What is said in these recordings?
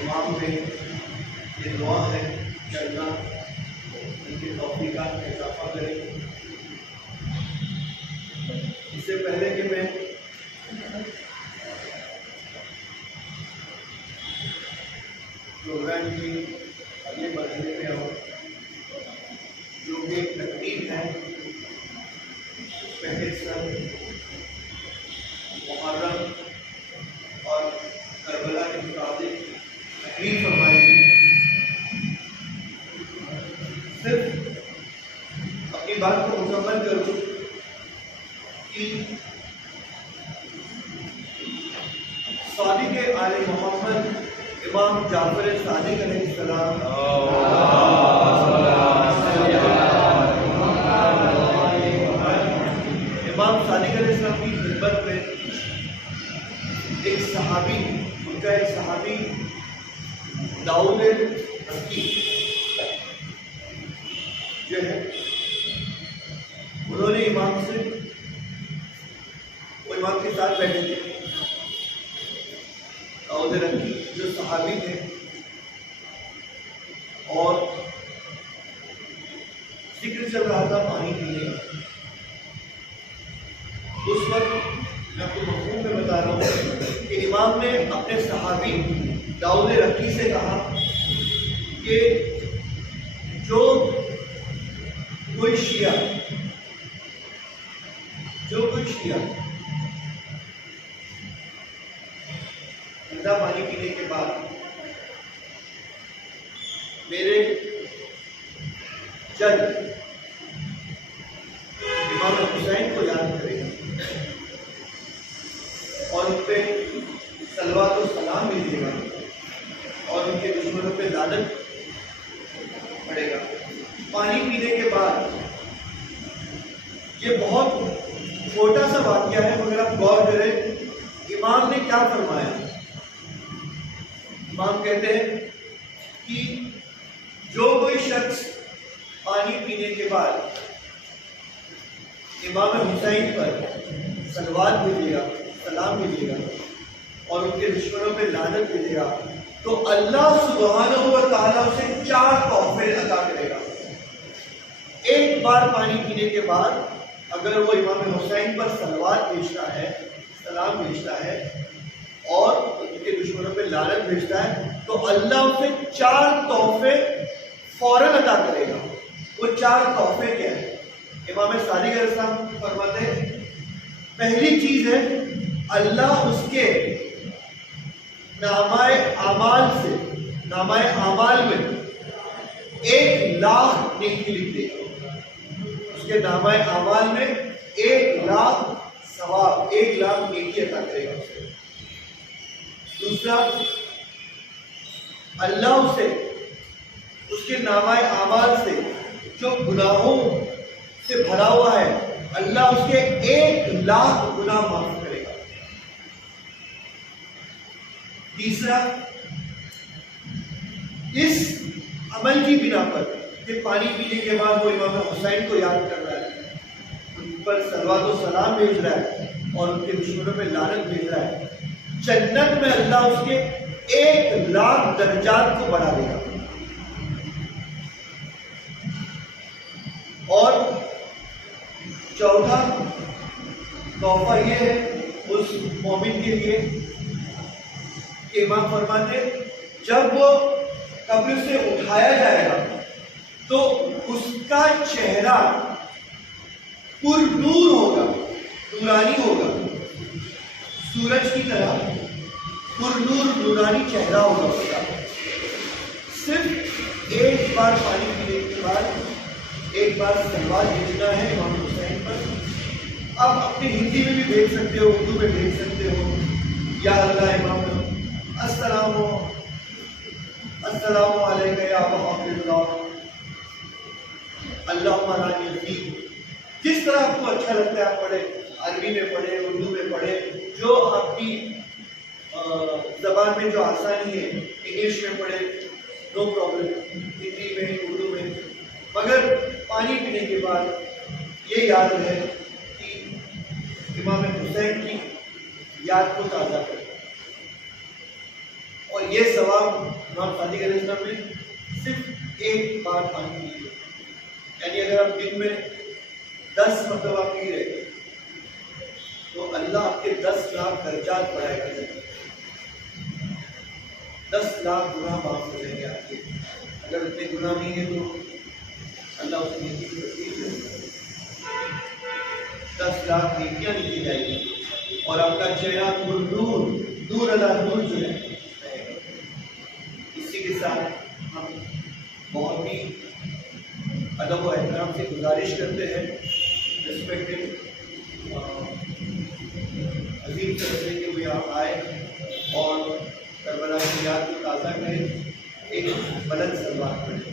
इमाम में ये दुआ है कि अल्लाह इनकी तौफीकात में इजाफा करे। इस इससे पहले कि मैं प्रोग्राम की अगले मरहले में आऊँ, जो कि एक तकरीब है, उसमें हिस्सा मुहर्रम और करबला के मुताबिक तकरीर फरमाएंगे। सिर्फ अपनी बात को मुकम्मल करूँ कि सादिक आले मोहम्मद इमाम जाफर सादिक अलैहिस्सलाम इमाम सादिक अलैहिस्सलाम की खिदमत में एक सहाबी, उनका एक सहाबी दाऊद रकी जो है, उन्होंने इमाम से, वो इमाम के साथ बैठे थे। दाऊद रकी जो सहाबी थे और जिक्र चल रहा था पानी पीने का। उस वक्त मैं आपको मफ़हूम में बता रहा हूँ कि इमाम ने अपने सहाबी दाऊद रकी से कहा कि जो कोई शिया ठंडा पानी पीने के बाद मेरे जज इमाम हुसैन को याद करेगा और उन पे सलवात और सलाम भेजेगा और उनके दुश्मनों पे लानत पड़ेगा। पानी पीने के बाद, ये बहुत छोटा सा वाक्या है मगर आप गौर करें इमाम ने क्या फरमाया। इमाम कहते हैं कि जो कोई शख्स पानी पीने के बाद इमाम हुसैन पर सलवात भेजेगा, सलाम भेजेगा और उनके दुश्मनों पे लानत भेजेगा तो अल्लाह सुब्हानहू व तआला उसे 4 तोहफे अता करेगा। एक बार पानी पीने के बाद अगर वो इमाम हुसैन पर सलवात भेजता है, सलाम भेजता है और उनके दुश्मनों पे लानत भेजता है तो अल्लाह उसे 4 तोहफे फौरन अता करेगा। वो 4 तोहफे क्या है? इमाम सादिक अलैहिस्सलाम फरमाते हैं, पहली चीज है अल्लाह उसके नामाए आमाल में 1,00,000 नेकी लिख देगा। उसके नामाए आमाल में 1,00,000 सवाब, 1,00,000 नेकी अता करेगा उसे। दूसरा, अल्लाह उसे उसके नामाए आमाल से जो गुनाहों से भरा हुआ है, अल्लाह उसके 1,00,000 गुनाह माफ करेगा। तीसरा, इस अमल की बिना पर कि पानी पीने के बाद वो इमाम हुसैन को याद कर रहा है, उन पर सलवात व सलाम भेज रहा है और उनके दुश्मनों पे लानत भेज रहा है, जन्नत में अल्लाह उसके 1,00,000 दर्जात को बढ़ा देगा। और चौथा तोहफा ये है उस मोमिन के लिए कि इमाम फरमाते जब वो कब्र से उठाया जाएगा तो उसका चेहरा पुरनूर होगा, नूरानी होगा, सूरज की तरह पुरनूर नूरानी चेहरा होगा उसका। सिर्फ एक बार पानी पीने के बाद एक बार सलवात भेजना है इमाम हुसैन पर। आप अपनी हिंदी में भी भेज सकते हो, उर्दू में भेज सकते हो। या अल्लाह इमाम अस्सलामु अलैका या वहाबिल्लाह अल्लाहुम्मा ला यज़ीद। जिस तरह आपको अच्छा लगता है आप पढ़े, अरबी में पढ़े, उर्दू में पढ़े, जो आपकी जबान में जो आसानी है, इंग्लिश में पढ़े, नो प्रॉब्लम, हिंदी में, उर्दू में, मगर पानी पीने के बाद ये याद है कि इमाम हुसैन की याद को ताज़ा करें। और ये सवाब इमाम सादिक अलैहिस्सलाम ने सिर्फ एक बार पानी पी, यानी अगर आप दिन में 10 मरतबा पी रहे आपके 10 लाख दर्जात बढ़ाएगा। 10 लाख गुनाह माफ हो जाएंगे आपके। अगर इतने गुनाह नहीं है तो अल्लाह उसे नेकी की तकलीफ देगा। 10 लाख नेकियां लिखी जाएगी और आपका चेहरा दूर अला दूर जो है। इसी के साथ हम बहुत ही अदब और एहतराम से गुजारिश करते हैं, रिस्पेक्टेड अजीम तरह से कि वो यहाँ आए और करबला की याद को ताज़ा करें, एक बुलंद सलवात पढ़ें।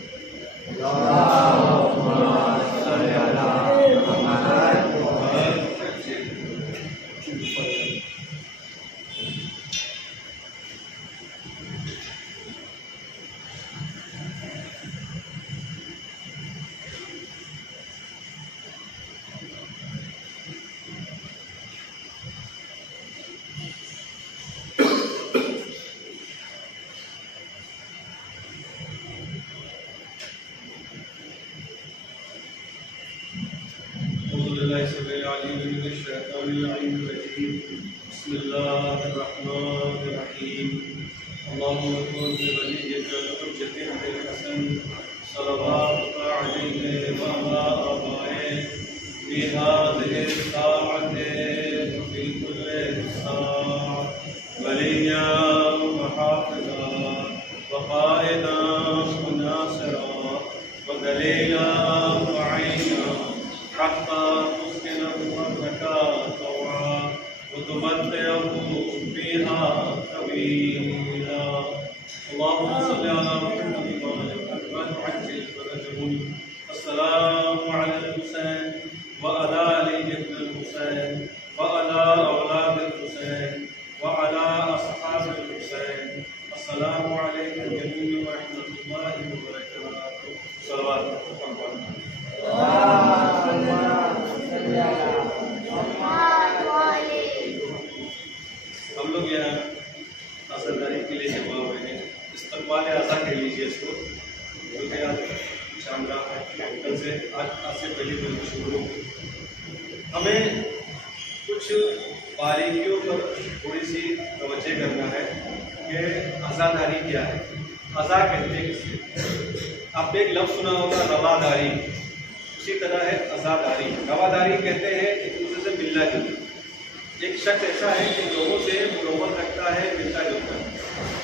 हम लोग यहाँ आज़ादारी के लिए जमा हुए हैं। इस्तकबाल आज़ा कह लीजिए इसको, क्योंकि आज शाम रात है, कल से आज से पहली बल्कि शुरू हो। हमें कुछ बारीकियों पर थोड़ी सी तवज्जो करना है कि आज़ादारी क्या है। आज़ा कहते हैं किसे? आपने एक लफ्ज़ सुना होगा रवादारी, उसी तरह है आज़ादारी। रवादारी कहते हैं एक दूसरे से मिलना जुलना। एक शख्स ऐसा है कि लोगों से मुरवत रखता है, मिलता जुलता है।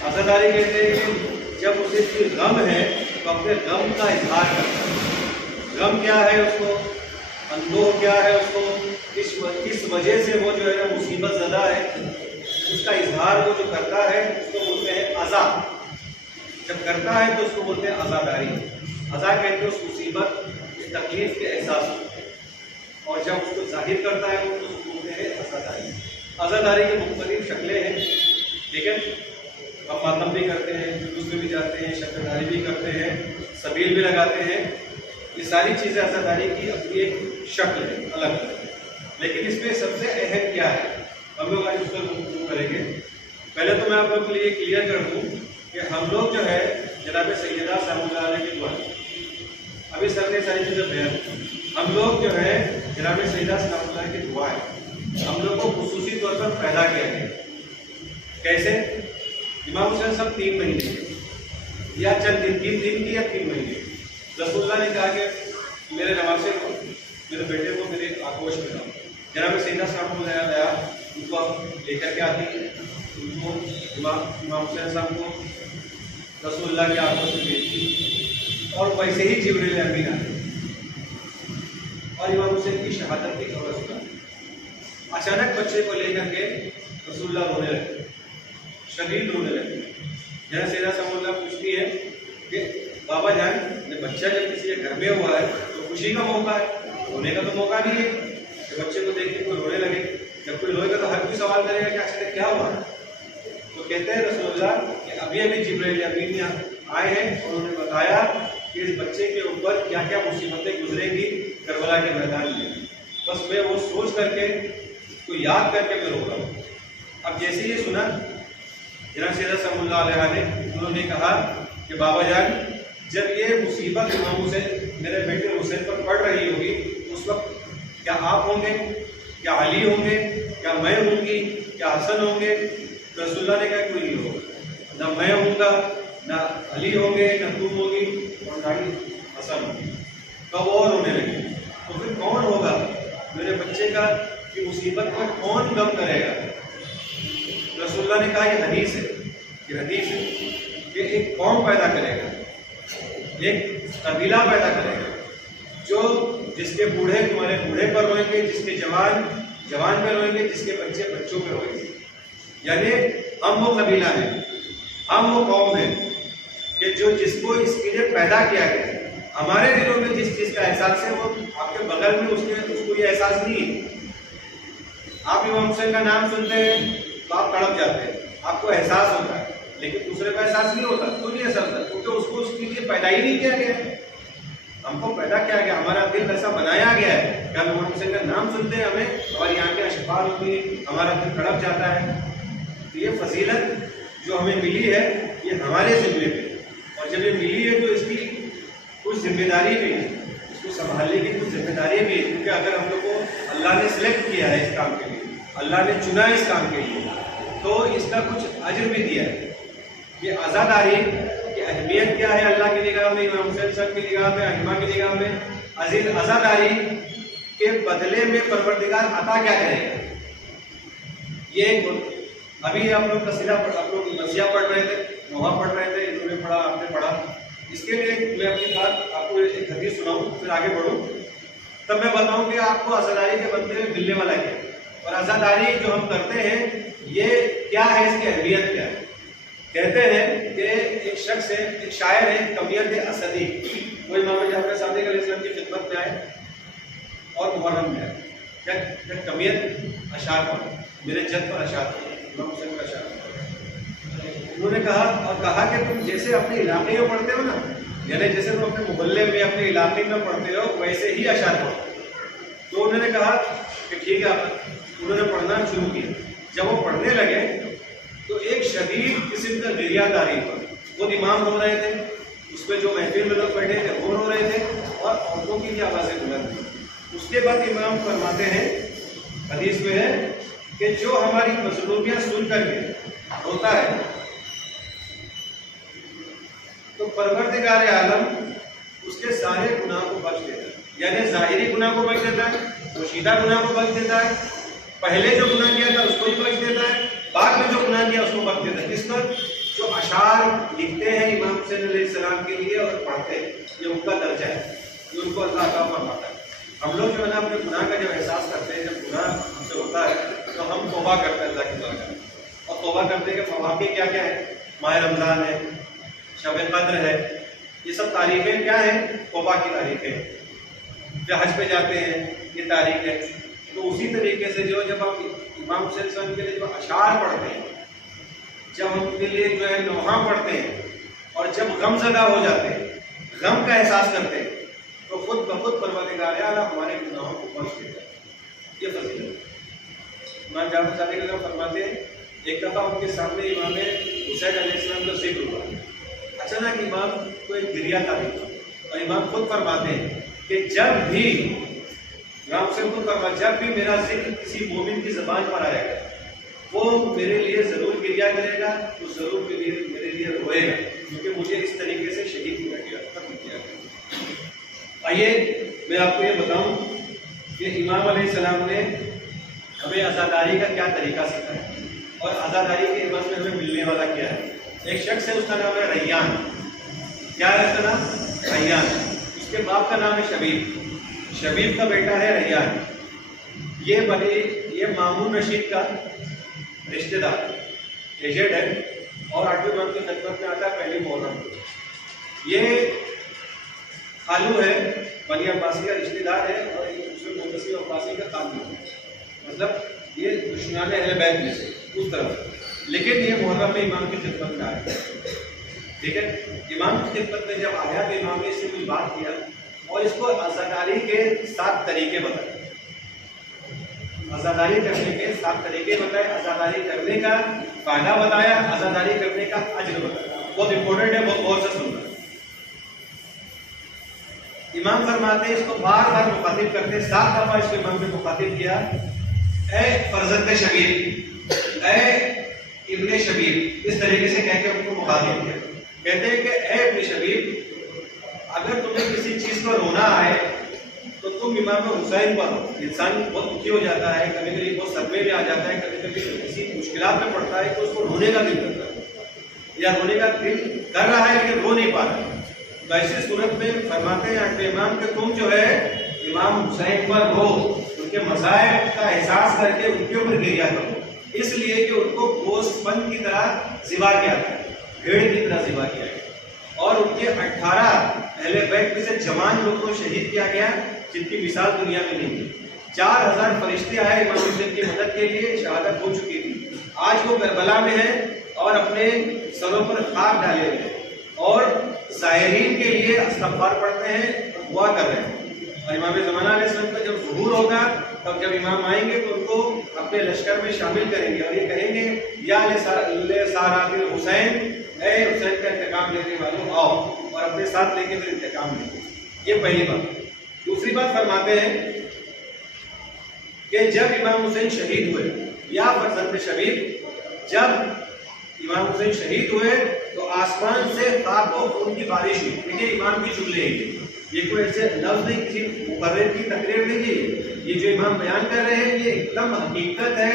आज़ादारी कहते हैं कि जब उसे कोई गम है तो अपने गम का इजहार करता है। गम क्या है उसको, अंदोह क्या है उसको, इस वजह से वो जो है ना मुसीबत ज़दा है, उसका इजहार वो जो करता है उसको बोलते हैं अज़ा। जब करता है तो उसको बोलते हैं आज़ादारी। अज़ा कहते हैं उस मुसीबत, उस तकलीफ के एहसास को, और जब उसको जाहिर करता है तो उसको बोलते हैं आज़ादारी। आज़ादारी की मुख्तलिफ शक्लें हैं, लेकिन हम मातम भी करते हैं, जुलूस में भी जाते हैं, शक्लदारी भी करते हैं, सबील भी लगाते हैं। ये सारी चीज़ें आज़ादारी की अपनी एक शक्ल है, अलग। लेकिन इसमें सबसे अहम क्या है, हम लोग आज उस पर गुफ्तगू करेंगे। पहले तो मैं आप लोग के लिए क्लियर कर दूँ कि हम लोग जो है जनाब सैयदा सलामुल्लाह अलैह की दुआ, अभी सर ने सारी चीज़ें बयान, हम लोग जो है जनाब सैयदा सलामुल्लाह की दुआ है, हम लोग को खुसूसी तौर पर पैदा किया गया। कैसे? इमाम हुसैन सब 3 महीने के या चंद दिन, 3 दिन की या 3 महीने। रसूलुल्लाह ने कहा कि मेरे नवासे को, मेरे बेटे को मेरे आगोश में लाओ। जनाब सैयदा सलामुल्लाह अलैहा उनको लेकर के आती है, उनको इमाम हुसैन साहब को रसूलुल्लाह के आगोश में भेजती, और वैसे ही जिब्रील अमीन आते और इमाम हुसैन की शहादत की खबर सुना। अचानक बच्चे को लेकर के रसूलुल्लाह रोने लगे, शदीद रोने लगे। जहाँ सैयदा सलामुल्लाह पूछती है कि बाबा जान, बच्चा जब किसी के घर में हुआ है तो खुशी का मौका है, रोने का तो मौका नहीं है कि बच्चे को देख के कोई रोने लगे। जब कोई रोएगा तो हर कोई सवाल करेगा कि आखिर क्या हुआ। तो कहते हैं रसूलुल्लाह कि अभी जिब्रील अमीन आए हैं और उन्होंने बताया कि इस बच्चे के ऊपर क्या क्या मुसीबतें गुजरेंगी करबला के मैदान में। बस मैं वो सोच करके, उसको याद करके मैं रो रहा हूँ। अब जैसे ये सुना जनाब सैयदा सलामुल्लाह अलैहा ने, उन्होंने कहा कि बाबा जान, जब ये मुसीबत इमाम हुसैन, मेरे बेटे हुसैन पर पड़ रही होगी, उस वक्त क्या आप होंगे, क्या अली होंगे, क्या मैं होंगी, क्या हसन होंगे? तो रसूलुल्लाह ने कहा कोई नहीं होगा, ना मैं होऊंगा, ना अली होंगे, ना तुम होगी, और ना ही हसन होगी। कब और होने लगे, तो फिर कौन होगा मेरे बच्चे का कि मुसीबत में कौन गम करेगा? रसूलुल्लाह ने कहा ये हदीस है, ये हदीस है कि एक कौम पैदा करेगा, एक कबीला पैदा करेगा, जो जिसके बूढ़े तुम्हारे बूढ़े पर रोएंगे, जिसके जवान जवान पर रोएंगे, जिसके बच्चे बच्चों पर रोएंगे। यानी हम वो कबीला है, हम वो कौम है कि जो जिसको इसके लिए पैदा किया गया है। हमारे दिलों में जिस चीज का एहसास है वो आपके बगल में उसको ये एहसास नहीं है। आप इमाम हुसैन का नाम सुनते हैं तो आप तड़प जाते हैं, आपको एहसास होता है, लेकिन दूसरे का एहसास नहीं होता। क्यों नहीं एहसास होता? क्योंकि उसको उसके लिए पैदा ही नहीं किया गया है। हमको पैदा किया गया, हमारा दिल ऐसा बनाया गया है कि हम इमाम हुसैन का नाम सुनते हैं, हमें हमारी आंखें अशफार होती है, हमारा दिल तड़प जाता है। तो ये फजीलत जो हमें मिली है ये हमारे जिम्मे पे, और जब ये मिली है तो इसकी कुछ जिम्मेदारी भी है, इसको संभालने की कुछ जिम्मेदारी भी है। क्योंकि अगर हम लोग को अल्लाह ने सिलेक्ट किया है इस काम के लिए, अल्लाह ने चुना इस काम के लिए, तो इसका कुछ अजर भी दिया है। ये आज़ादारी की अहमियत क्या है अल्लाह की निगाह में, इमाम हुसैन साहब की निगाह में, अहिमा की निगाह में? आज़ादारी के बदले में परवरदिगार अता क्या करेगा? ये अभी आप लोग कसीदा आप लोग नसिया पढ़ रहे थे, नोहा पढ़ रहे थे, इन्होंने पढ़ा, आपने पढ़ा। इसके लिए मैं अपनी बात आपको एक हदीस सुनाऊं, फिर आगे बढ़ूं, तब मैं बताऊं कि आपको आज़ादारी के बदले में मिलने वाला क्या है, और आज़ादारी जो हम करते हैं ये क्या है, इसकी अहमियत क्या है। कहते हैं कि एक शख्स है, एक शायर है, कमियत असदी, वो इमाम जाफर सादिक अलैहिस्सलाम की खिदमत में आए और मुहर्रम में आए। क्या कमियत अशार पढ़े, मेरे जद पर अशार पढ़े, इमाम हुसैन का अशार। उन्होंने कहा कि तुम जैसे अपने इलाके में पढ़ते हो ना, यानी जैसे तुम अपने मोहल्ले में अपने इलाके में पढ़ते हो वैसे ही अशार पढ़ो। तो उन्होंने कहा कि ठीक है। उन्होंने पढ़ना शुरू किया। जब वो पढ़ने लगे तो एक शदीद किस्म का गिरिया तारी पर खुद इमाम रो रहे थे, उसमें जो महफिल में लोग बैठे थे वो रो रहे थे, और औरतों की भी आवाज़ें बुलंद थी। उसके बाद इमाम फरमाते हैं, हदीस में है कि जो हमारी मजलूमियाँ सुन करके रोता है तो परवरदिगार आलम उसके सारे गुनाह को बख्श देता है। यानी ज़ाहिरी गुनाह को बख्श देता है, पोशीदा गुनाह को बख्श देता है, पहले जो गुनाह किया था उसको भी बख्श देता है, बाद में जो गुनाह किया उसको बख्श देता है। किस पर? जो अशार लिखते हैं इमाम हुसैन अलैहिस्सलाम के लिए और पढ़ते हैं, ये उनका दर्जा है, ये उनको अल्लाह अता फरमाता है। हम लोग जो है ना अपने गुनाह का जब एहसास करते हैं, जब गुनाह हमसे होता है तो हम तौबा करते हैं अल्लाह की दरगाह में। और तौबा करने के मौके क्या क्या है? माह रमज़ान है, शब कद्र है, ये सब तारीखें क्या हैं? तौबा की तारीखें। जब हज पे जाते हैं ये तारीख है। तो उसी तरीके से जो जब हम इमाम हुसैन साहब के लिए जो अशार पढ़ते हैं, जब उनके लिए जो है नोहा पढ़ते हैं, और जब गमज़दा हो जाते हैं, गम का एहसास करते हैं, तो खुद ब खुद परवरदिगार आला हमारे गुनाहों को बख्श देता है। ये फजीलत इमाम जाफर सादिक अलैहि फरमाते हैं, एक दफ़ा उनके सामने इमाम हुसैन अलैहिस्सलाम का जिक्र हुआ। अचानक इमाम को एक गिरिया तारी हुआ, और इमाम खुद फरमाते हैं कि जब भी इमाम हुसैन खुद फरमाते, जब भी मेरा जिक्र किसी मोमिन की ज़बान पर आएगा वो मेरे लिए ज़रूर गिरिया करेगा, तो ज़रूर मेरे लिए रोएगा, क्योंकि मुझे इस तरीके से शहीद किया गया, खत्म किया गया। आइए मैं आपको ये बताऊं कि इमाम अलैहिस्सलाम ने हमें आज़ादारी का क्या तरीका सिखाया, और आज़ादारी के इमाम में हमें मिलने वाला क्या है। एक शख्स है, उसका नाम है रैयान। क्या है उसका नाम? रैयान। उसके बाप का नाम है शबीब। शबीब का बेटा है रैयान। ये मामून रशीद का रिश्तेदार, एजेड है, और 8वीं इमाम की खिदमत में आता है पहली मुहर्रम को। ये खालू है, बनी अब्बासी का रिश्तेदार है, और दूसरे मुंतसिर अब्बासी का खालू है, मतलब ये दुश्मनान अहले बैत में से उस तरफ। लेकिन ये मुहर्रम में इमाम की खिदमत में आया। ठीक है, इमाम की खिदमत में जब आया तो इमाम ने इससे कुछ बात किया और इसको आज़ादारी के 7 तरीके बताए। आज़ादारी करने के 7 तरीके बताए, आज़ादारी करने का फायदा बताया, आज़ादारी करने का अज्र बताया। बहुत इंपॉर्टेंट है, बहुत गौर से सुनना। इमाम फरमाते हैं, इसको बार बार मुखातिब करते, 7 दफा इसको इमाम ने मुखातिब किया, ऐ फर्ज फर्जंद शबीर, ए इब्ने शबीर, इस तरीके से कह के उनको मुखातिब किया। कहते हैं कि ए इब्ने शबीर, अगर तुम्हें किसी चीज पर रोना आए तो तुम इमाम हुसैन पर हो। इंसान बहुत दुखी हो जाता है, कभी कभी बहुत सदमे में आ जाता है, कभी कभी किसी मुश्किलात में पड़ता है तो उसको रोने का दिल करता है या रोने का दिल कर रहा है लेकिन रो नहीं पा रहा है। तो ऐसी सूरत में फरमाते हैं आखिरी इमाम के तुम जो है इमाम हुसैन पर रो, उनके मसाइब का एहसास करके उनके ऊपर गिरिया करो, इसलिए कि उनको गोश्तबंद की तरह ज़िबा किया था, भेड़ की तरह ज़िबा किया गया और उनके 18 अहले बैत में से जवान लोगों को शहीद किया गया जिनकी मिसाल दुनिया में नहीं थी। 4000 फरिश्ते आए इमाम हुसैन की मदद के लिए, शहादत हो चुकी थी। आज वो करबला में है और अपने सरों पर खाक डाले हुए हैं और ज़ाहिरीन के लिए इस्तग़फ़ार पढ़ते हैं, दुआ कर रहे हैं। और इमाम ज़माना अलैहिस्सलाम का जब ज़ुहूर होगा तब जब इमाम आएंगे तो उनको अपने लश्कर में शामिल करेंगे और ये कहेंगे या सारातिल हुसैन, ए हुसैन का इंतकाम लेने वालों आओ, और अपने साथ लेके फिर इंतकाम लेंगे। ये पहली बात। दूसरी बात फरमाते हैं कि जब इमाम हुसैन शहीद हुए या फर्जंद शबीर, जब इमाम हुसैन शहीद हुए तो आसमान से खाक और खून की बारिश हुई। देखिए इमाम की जुमले हैं, ये कोई ऐसे लफ्ज नहीं, किसी मुकर्रर की तकरीर नहीं है, ये जो इमाम बयान कर रहे हैं ये एकदम हकीकत है,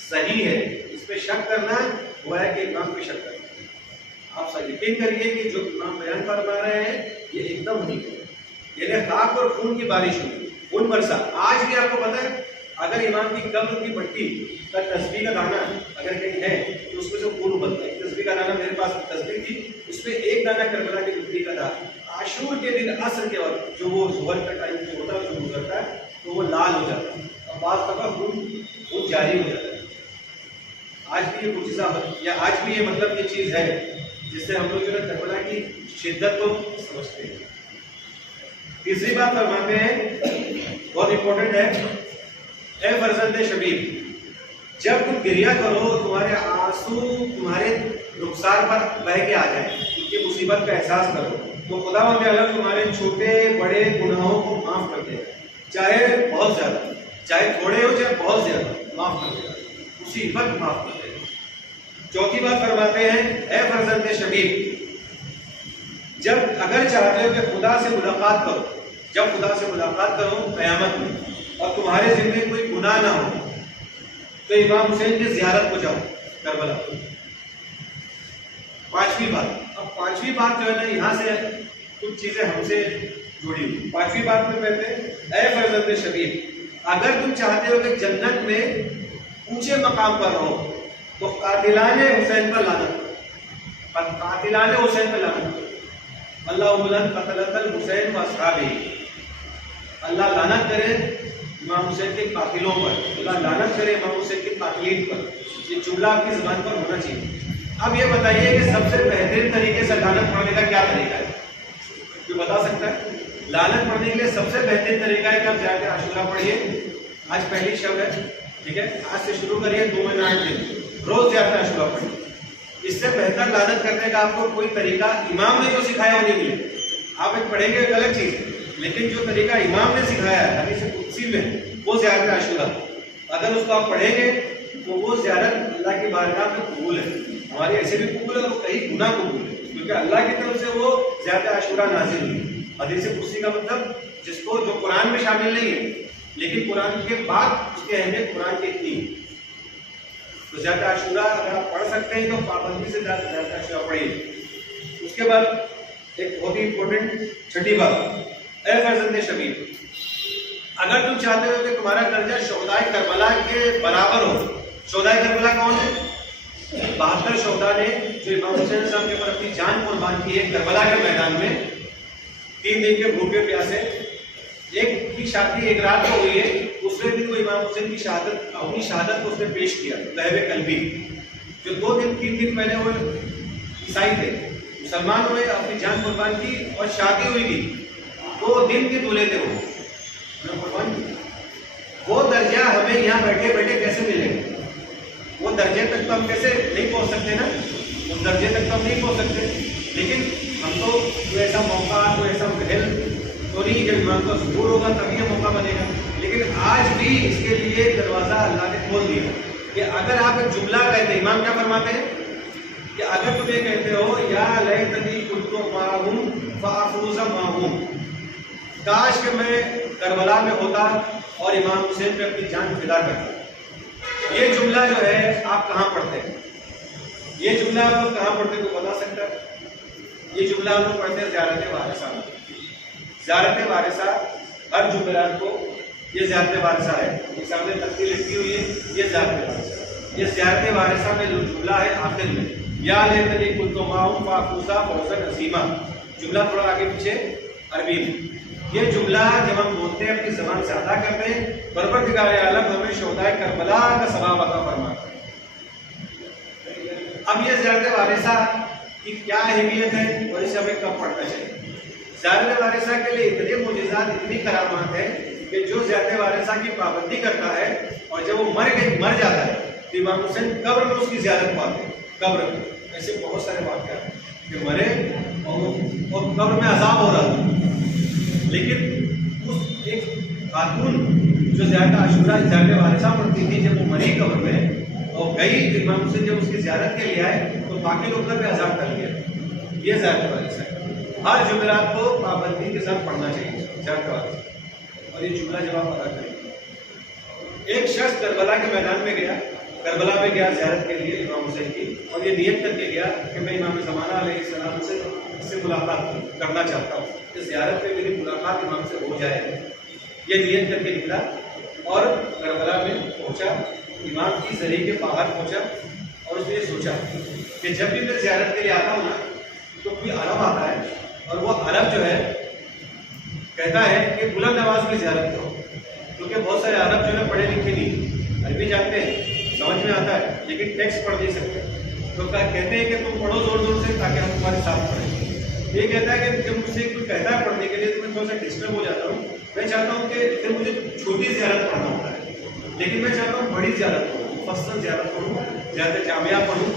सही है। इस पे शक करना हुआ है कि इमाम पे शक करना। आप यकीन करिए कि जो इमाम बयान फरमा रहे हैं ये एकदम हकीकत है। यानी खाक और खून की बारिश हुई, खून बरसा। आज भी आपको पता है अगर इमाम की कब्र की पट्टी का तस्बीह का दाना अगर कहीं है तो उसमें से खून उबलता है। तस्बीह का दाना मेरे पास तस्बीह थी, उसमें एक दाना करबला की मिट्टी का था। आशूर के दिन असर के वक्त जो वो ज़ुहर का टाइम जो होता है उसमें गुजरता है तो वो लाल हो जाता है और बाज़ दफ़ा खून जारी हो जाता है। आज भी ये मुजिज़ा या आज भी ये मतलब ये चीज़ है जिससे हम लोग जो है करबला की शिद्दत को समझते हैं। तीसरी बात फरमाते हैं, बहुत इंपॉर्टेंट है, ए फर्जंद शबीर, जब तुम गिरिया करो तुम्हारे आंसू तुम्हारे रुखसार पर बह के आ जाए, उनकी मुसीबत का एहसास करो तो खुदावंद आलम तुम्हारे छोटे बड़े गुनाहों को माफ कर दे, चाहे बहुत ज्यादा, चाहे थोड़े हो चाहे बहुत ज्यादा, माफ कर देगा, मुसीबत माफ कर देगा। चौथी बात फरमाते हैं, ए फर्जंद शबीर, जब अगर चाहते हो कि खुदा से मुलाकात करो, जब खुदा से मुलाकात करो क़यामत में और तुम्हारे जिम्मे कोई गुनाह ना हो तो इमाम हुसैन की ज़ियारत को जाओ करबला। पांचवी बात, अब पांचवी बात जो है ना यहाँ से कुछ चीजें हमसे जुड़ी हुई। पांचवी बात में कहते हैं, ए फर्जंद शबीर, अगर तुम चाहते हो कि जन्नत में ऊंचे मकाम पर रहो तो कातिलाने हुसैन पर लानत करो, कातिलाने हुसैन पर लानत करो। अल्लाह कतलतल हुसैन व असहाबी, अल्लाह लानत करे इमाम हुसैन के कातिलों पर, अल्लाह लानत करे इमाम हुसैन के कातिलीन पर। ये जुमला आपकी ज़बान पर होना चाहिए। अब ये बताइए कि सबसे बेहतरीन तरीके से लानत पढ़ने का क्या तरीका है? कोई बता सकता है? लानत पढ़ने के लिए सबसे बेहतरीन तरीका है कि आप जाकर आशुरा पढ़िए। आज पहली शब है, ठीक है, आज से शुरू करिए 2 महीना 8 दिन, रोज जाकर आशुरा पढ़िए। इससे बेहतर लानत करने का आपको कोई तरीका इमाम ने जो सिखाया वो नहीं मिले। आप एक पढ़ेंगे एक अलग चीज, लेकिन जो तरीका इमाम ने सिखाया है हदीस कुदसी में, वो ज़ियारत आशुरा, अगर उसको आप पढ़ेंगे तो वो ज़ियारत अल्लाह की बारगाह में कबूल है। हमारे ऐसे भी कबूल है और कई गुना कबूल है, क्योंकि अल्लाह की तरफ से वो ज़ियारत आशुरा नाजिल हुई। हदीस कुदसी का मतलब जिसको जो कुरान में शामिल नहीं है, लेकिन कुरान के बाद उसकी अहमियत कुरान की इतनी है। तो ज़ियारत आशुरा अगर आप पढ़ सकते हैं तो पाबंदी से ज़ियारत आशुरा पढ़िए। उसके बाद एक बहुत ही इंपॉर्टेंट छठी बात, ए फर्जंद शबीर, अगर तुम चाहते हो कि तुम्हारा दर्जा शोहदाए करबला के बराबर हो, शोहदाए करबला कौन है? 72 शोहदा ने जो इमाम हुसैन साहब के ऊपर अपनी जान कुर्बान की है करबला के मैदान में, 3 दिन के भूखे प्यासे, एक की शादी एक रात को हुई है, दूसरे दिन वो इमाम हुसैन की शहादत, अपनी शहादत को उसने पेश किया लहवे कल्बी। जो 2 दिन 3 दिन पहले वो ईसाई थे, मुसलमान हुए, अपनी जान कुर्बान की और शादी हुई थी, 2 दिन के दूल्हे थे वो दर्जा हमें यहाँ बैठे बैठे कैसे मिलेगा? वो दर्जे तक तो हम कैसे नहीं पहुँच सकते ना, उस दर्जे तक तो हम नहीं पहुँच सकते। लेकिन हम तो कोई ऐसा मौका, कोई ऐसा महल तो नहीं, जब इमाम का ज़ुहूर होगा तभी ये मौका बनेगा। लेकिन आज भी इसके लिए दरवाज़ा अल्लाह ने बोल दिया कि अगर आप एक जुमला कहते हैं, इमाम क्या फरमाते हैं कि अगर तुम ये कहते हो या लैतनी कुन्तु माहुम फअफूज़ माहुम, काश कि मैं करबला में होता और इमाम हुसैन पे अपनी जान फिदा करता। ये जुमला जो है आप कहाँ पढ़ते हैं? ये जुमला आप लोग कहाँ पढ़ते हैं तो बता सकता है? ये जुमला हम लोग पढ़ते हैं ज़ियारत वारिसा में। ज़ियारत वारिसा हर जुमेरात को ये ज़ियारत वारिसा है, ये सामने तख्ती लिखी हुई है, ये ज़ियारत वारिसा। ये ज़ियारत वारिसा में जो जुमला है आखिर में या लैतनी कुन्तु माहुम फअफूज़ा फौज़न अज़ीमा, जुमला थोड़ा आगे पीछे अरबी में। ये जुमला जब हम बोलते हैं अपनी ज़बान से अदा करते हैं, परवरदिगार आलम हमें शोहदाए करबला का सवाब अता फरमाता है। अब ये ज़ियारत वारिसा की क्या अहमियत है और इसे हमें कब पढ़ना चाहिए? ज़ियारत वारिसा के लिए इतने मुजिज़ात, इतनी करामात है कि जो ज़ियारत वारिसा की पाबंदी करता है और जब वो मर जाता है तो इमाम हुसैन कब्र में उसकी ज़ियारत पाते हैं। कब्र में ऐसे बहुत सारे वाक़यात हैं कि मरे और कब्र में अज़ाब हो रहा था, लेकिन उस एक खातून जो ज़ियारत आशूरा ज़ियारत वारिसा पढ़ती थी, जब वो मरी कब्र में और गई इमाम हुसैन जब उसकी ज़ियारत के लिए आए तो बाकी लोग पे अज़ाब कर लिया। ये ज़ियारत वारिसा है, हर जुमेरात को पाबंदी के साथ पढ़ना चाहिए ज़ियारत वारिसा। और ये जुमला जब आप अदा करेंगे, एक शख्स करबला के मैदान में गया, करबला में गया ज़ियारत के लिए इमाम हुसैन की, और ये नियत करके गया कि मैं इमाम ज़माना अलैहिस्सलाम से मुलाकात करना चाहता हूँ, इस ज़ियारत पे मेरी मुलाकात इमाम से हो जाए। ये नियत करके निकला और करबला में पहुँचा, इमाम की ज़री के बाहर पहुँचा और उसने सोचा कि जब भी मैं ज़ियारत के लिए आता हूँ ना तो कोई अरब आता है और वो अरब जो है कहता है कि बुलंद आवाज़ में ज़ियारत करो, क्योंकि बहुत सारे अरब जो है पढ़े लिखे नहीं, अरबी जानते हैं, समझ में आता है, लेकिन टेक्स्ट पढ़ नहीं सकते, तो कहते हैं कि तुम पढ़ो जोर जोर से ताकि हम तुम्हारे साथ पढ़ें। ये कहता है कि जब मुझसे कोई कहता है पढ़ने के लिए तो मैं थोड़ा सा डिस्टर्ब हो जाता हूँ। मैं चाहता हूँ कि फिर मुझे छोटी ज़ियारत पढ़ना होता है, लेकिन मैं चाहता हूँ बड़ी ज़ियारत पढ़ूँ, मुफस्सल ज़ियारत पढ़ूँ, ज़्यादा जामिया पढ़ूँ,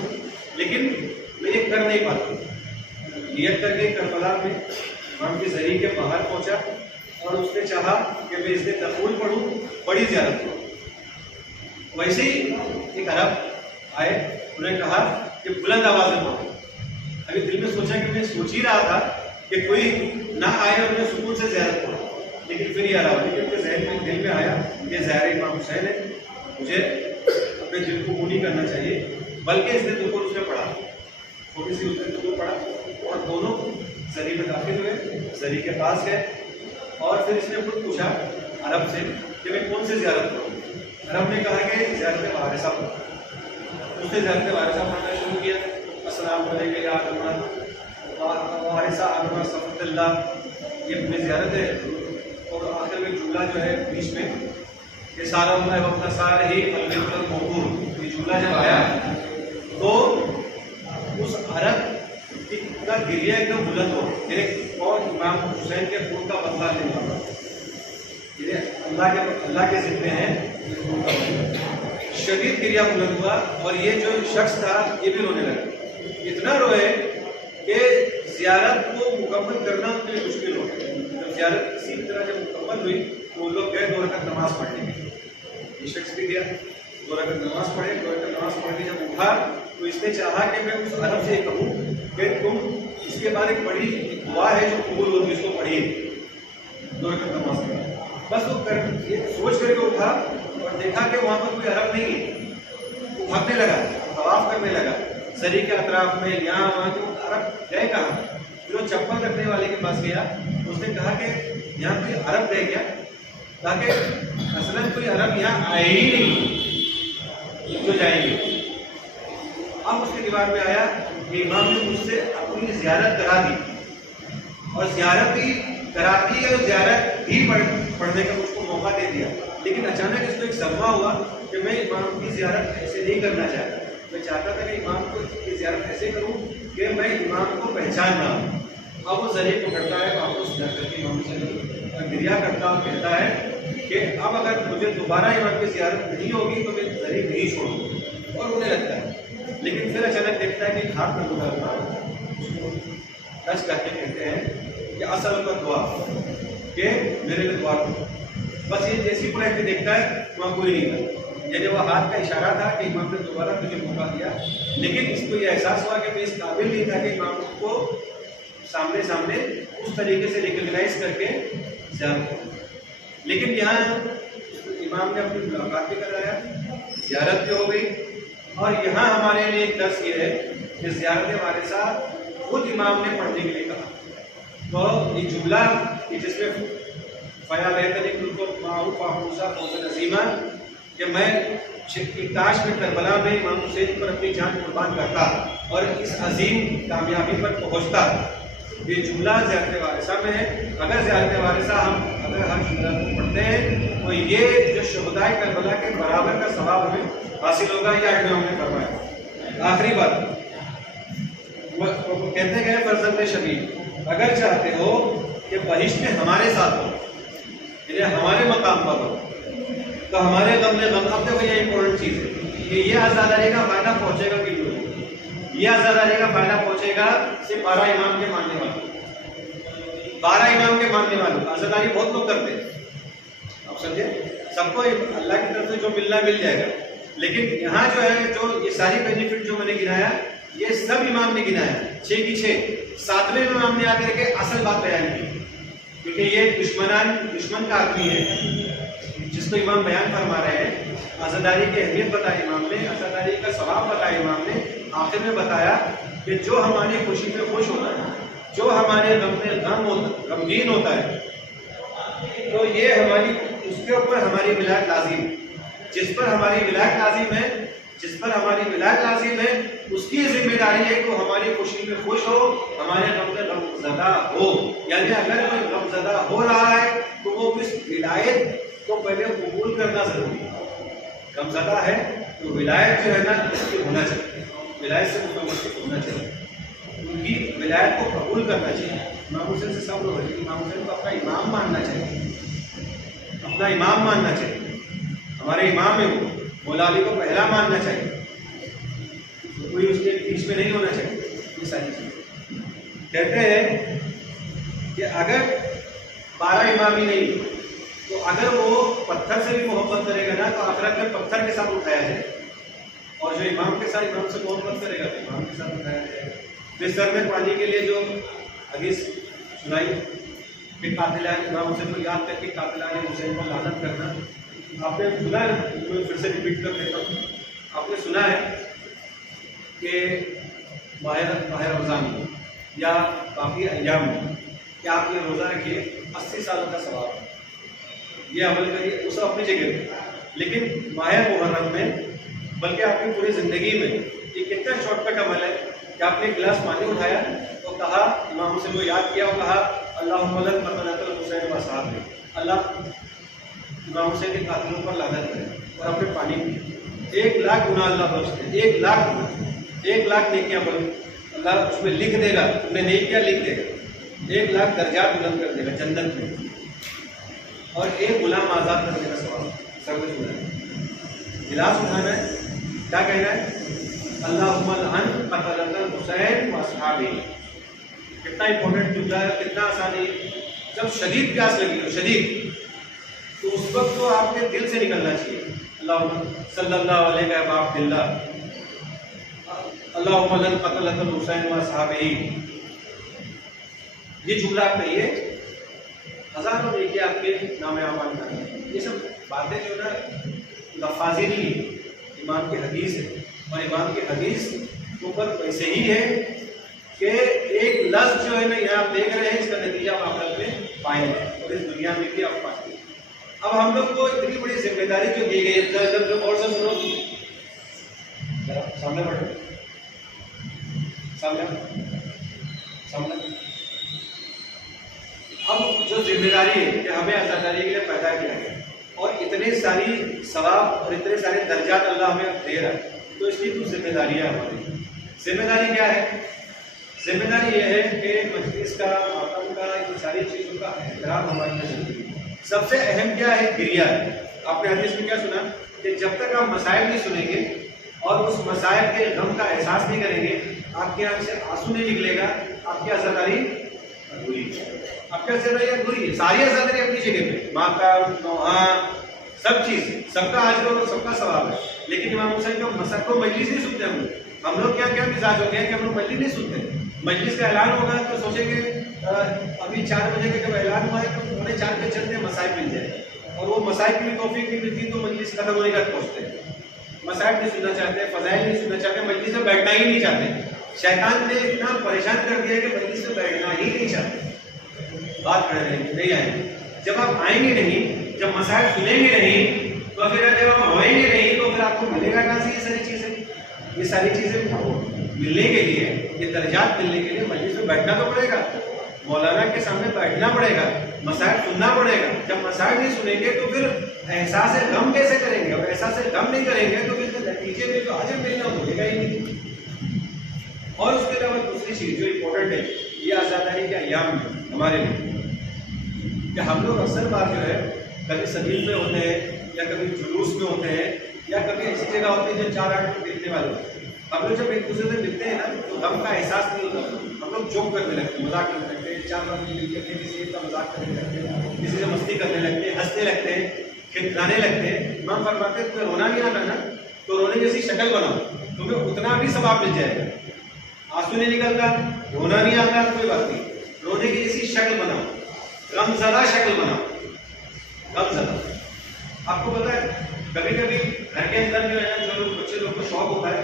लेकिन मैं ये कर नहीं पाता। नियत करके करबला में इमाम की ज़री के बाहर पहुँचा और उसने चाहा कि मैं इसमें तफूल पढ़ूँ, बड़ी ज़ियारत पढ़ूँ। वैसे ही एक अरब आए, उन्होंने कहा कि बुलंद आवाज़ में पढ़ो। अभी दिल में सोचा कि मैं सोच ही रहा था कि कोई ना आए और मैं सुकून से ज़ियारत पढ़ूँ, लेकिन फिर ये अरब लेकिन उनके ज़हन में दिल में आया कि ज़ाहिर इमाम हुसैन है, मुझे अपने दिल को नहीं करना चाहिए, बल्कि इसने दुखों उसने पढ़ा, थोड़ी सी उसने दुखों पढ़ा और दोनों ज़री में दाखिल हुए, ज़री के पास गए और फिर इसने खुद पूछा अरब से कि मैं कौन से ज़ियारत पढ़ूँ। अरब ने कहा कि ज़ियारत वारिसा पढ़ो। उसने ज़ियारत वारिसा पढ़ना शुरू किया, अस्सलाम वालेकुम या वारिसा आगमा सफ़तल्ला, ये अपनी ज़ियारत है। और आखिर में जुमला जो है बीच में कि सारा वक्त सारे ही मौजूद, ये जुमला जब आया तो उस अरब का गिरिया एकदम बुलंद हो, और इमाम हुसैन के खून का बदला लेने वाला, अल्लाह के ज़िम्मे है, शदीद गिरिया बुलंद हुआ और ये जो शख्स था ये भी रोने लगा। इतना रोए कि ज़ियारत को मुकम्मल करना उनके लिए मुश्किल हो गया। जब ज़ियारत इसी तरह जब मुकम्मल हुई तो उन लोग गए 2 रकात नमाज़ पढ़ने के लिए। ये शख्स भी गया, 2 रकात नमाज़ पढ़े, 2 रकात नमाज़ पढ़ के जब उठा तो इसने चाहा कि मैं उस अरब से कहूँ कि तुम इसके बाद एक बड़ी दुआ है जो कबूल होगी, इसको पढ़िए। 2 रकात नमाज़ पढ़ा, बस वो ये सोच करके उठा और देखा कि वहाँ पर कोई अरब नहीं है। वो भागने लगा, तवाफ करने लगा ज़री के अतराफ में, यहाँ वहाँ के अरब गए कहाँ। फिर वो चप्पल रखने वाले के पास गया, उसने कहा कि यहाँ कोई अरब रह गया, ताकि असलन कोई अरब यहाँ आए ही नहीं जो जाएंगे। अब उसके दिमाग में आया कि इमाम ने मुझसे अपनी ज़ियारत करा दी और ज़ियारत भी करा दी और ज़ियारत भी पढ़ने का मुझको मौका दे दिया, लेकिन अचानक इसको एक सदमा हुआ कि मैं इमाम की ज़ियारत ऐसे नहीं करना चाहता। मैं चाहता था कि इमाम को की ज़ियारत ऐसे करूँ कि मैं इमाम को पहचान रहा हूँ। अब वो ज़रिए पकड़ता है, वापस जाकर के इमाम से गिरिया करता और कहता है कि अब अगर मुझे दोबारा इमाम की ज़ियारत नहीं होगी तो मैं ज़रिए नहीं छोड़ूँगा, और रोने लगता है। लेकिन फिर अचानक देखता है कि हाथ में गुजरता टच करके कहते हैं कि असल का दुआ कि मेरे लिए दुआ करो। बस ये जैसी पलट के देखता है वहाँ कोई नहीं था, यानी वो हाथ का इशारा था कि इमाम ने दोबारा तुझे मौका दिया, लेकिन इसको ये एहसास हुआ कि मैं इस काबिल नहीं था कि इमाम को सामने सामने उस तरीके से रिकग्नाइज करके ज़ियारत करूं। लेकिन यहाँ इमाम ने अपनी मुलाकात भी कराया, ज़ियारत भी हो गई। और यहाँ हमारे लिए एक दर्स ये है कि ज़ियारत वाले साथ खुद इमाम ने पढ़ने के लिए कहा। तो ये जुमला जिसमें फ़या बेहतरीन नसीमा कि मैं काश में करबला में इमाम हुसैन पर अपनी जान कुर्बान करता और इस अजीम कामयाबी पर पहुँचता। ये जुमला ज़ियारत वारिसा में है। अगर ज़ियारत वारिसा हम अगर हर जुमला को पढ़ते हैं तो ये जो शुहदाए करबला के बराबर का सवाब हमें हासिल होगा। ये आगे हमने फरमाया। आखिरी बात वो कहते गए फर्जंद शबीर, अगर चाहते हो कि बहिश्त में हमारे साथ हो, यानी हमारे मकाम पर हो, तो हमारे गम में गम। अब देखो ये इंपॉर्टेंट चीज़ है कि ये आज़ादारी का फ़ायदा पहुँचेगा कि नहीं? ये आज़ादारी का फ़ायदा पहुँचेगा सिर्फ 12 इमाम के मानने वालों, 12 इमाम के मानने वालों। आज़ादारी बहुत लोग करते हैं, आप समझे, सबको अल्लाह की तरफ से जो मिलना मिल जाएगा। लेकिन यहाँ जो है, जो ये सारी बेनिफिट जो मैंने गिनाया, ये सब इमाम ने गिनाया 6 की 6। 7वें इमाम ने आकर के असल बात बयान की, क्योंकि ये दुश्मन का आदमी है जिसको इमाम बयान फरमा रहे हैं। आज़ादारी की अहमियत बताई इमाम ने, आज़ादारी का सवाब बताया इमाम ने। आखिर में बताया कि जो हमारी खुशी में खुश होता है, जो हमारे गम में गमगीन होता है, तो ये हमारी उसके ऊपर हमारी विलायत लाजिम। जिस पर हमारी विलायत लाजिम है, जिस पर हमारी विलायत लाजिम है, उसकी जिम्मेदारी है कि हमारी खुशी में खुश हो, हमारे गम में गमज़दा हो। यानी अगर कोई गमज़दा हो रहा है तो वो इस विलायत को पहले कबूल करना जरूरी है। गमज़दा है तो विलायत जो है ना, इसकी होना चाहिए, विलायत से मुतमस्सिक होना चाहिए, उनकी विलायत को कबूल करना चाहिए। इमाम हुसैन से सब लोग इमाम हुसैन को अपना इमाम मानना चाहिए, अपना इमाम मानना चाहिए। हमारे इमाम है वो, मौला अली को पहला मानना चाहिए, तो कोई उसके बीच में नहीं होना चाहिए। ये सारी चीज़ें कहते हैं कि अगर 12 इमाम ही नहीं, तो अगर वो पत्थर से भी मोहब्बत करेगा ना, तो आखिरत में पत्थर के साथ उठाया जाए। और जो इमाम के साथ इमाम से मोहब्बत करेगा तो इमाम के साथ उठाया जाएगा। फिर सर में पानी के लिए जो हदीस सुनाई कि कातिला इमाम हुसैन को याद करके कातिलाने हुसैन को लानत करना, आपने सुना है, मैं फिर से रिपीट कर देता हूँ। आपने सुना है कि माह रमज़ान या बाकी अय्याम में कि आप ये रोज़ा रखिए, 80 सालों का सवाब है, ये अमल करिए, वो सब अपनी जगह पे। लेकिन माह मुहर्रम में, बल्कि आपकी पूरी ज़िंदगी में ये कितना शॉर्टकट अमल है कि आपने एक गिलास पानी उठाया तो कहा, इमाम हुसैन को याद किया और कहा अल्लाहुम्मा लक क़तलतल हुसैन व असहाबे, अल्लाह इमाम हुसैन के कातिलों पर लानत करे, और अपने पानी पिए। 1 लाख गुनाह अल्लाह बख्श दे, 1 लाख नेकियां अल्लाह उसमें लिख देगा, तुमने नहीं किया लिख देगा, 1 लाख दर्जात बुलंद कर देगा जन्नत में, और 1 गुलाम आज़ाद करने का सवाब। सब कुछ होना है, गिलास उठाना है, क्या कहना है, अल्लाहुम्मा लअन क़तलतल हुसैन व असहाबे। कितना इंपॉर्टेंट जुमला है, कितना आसान है। जब शदीद प्यास लगी हो, शदीद, तो उस वक्त तो आपके दिल से निकलना चाहिए, अल्लाहुम्मा सल्लल्लाहु अलैहि व अब्दिल्लाह, अल्लाहुम्मा लअन क़तलतल हुसैन व असहाबे। ये जुमला आप कहिए, हज़ारों नेकी आपके नाम आमान का। ये सब बातें जो ना लफाजी नहीं है, इमाम की हदीस है, और इमाम की हदीस के ऊपर वैसे ही है कि एक लफ्ज़ जो है ना, यहाँ आप देख रहे हैं, इसका नतीजा आप आखिरत में पाएंगे और इस दुनिया में भी आप पाएंगे। अब हम लोग को इतनी बड़ी जिम्मेदारी जो दी गई है, इधर जो और से सुनो, सामने बढ़ो, सामने। अब जो जिम्मेदारी है कि हमें आज़ादारी के लिए पैदा किया गया, और इतने सारी सवाब और इतने सारे दर्जात अल्लाह हमें दे रहा है, तो इसकी कुछ जिम्मेदारियाँ हमारी। जिम्मेदारी क्या है? जिम्मेदारी ये है कि मजलिस का, मातम का, इन सारी चीज़ों का एहतराम हमारी ज़िंदगी में। सबसे अहम क्या है? क्रिया है। आपने हदीस में क्या सुना कि जब तक आप मसाइल नहीं सुनेंगे और उस मसाइल के गम का एहसास नहीं करेंगे, आपके आँख से आंसू नहीं निकलेगा, आपकी आज़ादारी अधूरी है। आपकी आज़ादारी अधूरी है। सारी आज़ादारी अपनी जगह पे, मातम, नौहा, सब चीज, सबका अजर और सबका सवाब है। लेकिन इमाम हुसैन को मसक को मजलिस नहीं सुनते हम लोग क्या क्या मिजाज हो गया कि हम लोग मजलिस नहीं सुनते। मजलिस का ऐलान होगा तो सोचेंगे अभी 4 बजे का जब ऐलान हुआ है तो 3:45 पे चलते हैं, मसाइब मिल जाए, और वो मसाइब की भी तौफीक नहीं मिलती तो मजलिस खत्म होने तक पहुँचते हैं। मसाइब नहीं सुनना चाहते, फजाइल नहीं सुनना चाहते, मजलिस में बैठना ही नहीं चाहते। शैतान ने इतना परेशान कर दिया कि मजलिस में बैठना ही नहीं चाहते, बात कर रहे हैं नहीं आएंगे। जब आप आएंगे नहीं, जब मसाइब सुनेंगे नहीं, तो फिर जब आप होएंगे नहीं तो फिर आपको मिलेगा कहाँ से ये सारी चीजें। ये सारी चीजें मिलने के लिए, ये दर्जात मिलने के लिए मजलिस में बैठना तो पड़ेगा, मौलाना के सामने बैठना पड़ेगा, मसाइब सुनना पड़ेगा। जब मसाइब नहीं सुनेंगे तो फिर एहसास गम कैसे करेंगे, और एहसास गम नहीं करेंगे तो फिर नतीजे में तो अजर मिलना मिलेगा ही नहीं। और उसके अलावा दूसरी चीज जो इम्पोर्टेंट है, ये आज़ादारी के अय्याम में हमारे लिए कि हम लोग अक्सर बार जो है कभी सबील में होते हैं या कभी जुलूस में होते हैं या कभी ऐसी जगह होती है जो 4-8 लोग देखने वाले होते हैं। हम लोग जब एक दूसरे से मिलते हैं ना तो गम का एहसास नहीं होता, हम लोग जोक करने लगते हैं, मजाक करने लगते हैं, 4 बार मिलकर के किसी का मजाक करने लगते हैं, किसी से मस्ती करने लगते हैं, हंसने लगते हैं, खिलखिलाने लगते हैं। इमाम फरमाते हैं तुम्हें रोना नहीं आता ना तो रोने जैसी शक्ल बनाओ, तुम्हें उतना भी सवाब मिल जाएगा। आंसू नहीं निकलता, रोना नहीं आता, कोई बात नहीं, रोने की जैसी शक्ल बनाओ, गमज़दा शक्ल बनाओ, गमज़दा। आपको पता है कभी कभी घर के अंदर जो है ना, जो लोग बच्चे लोग को शौक होता है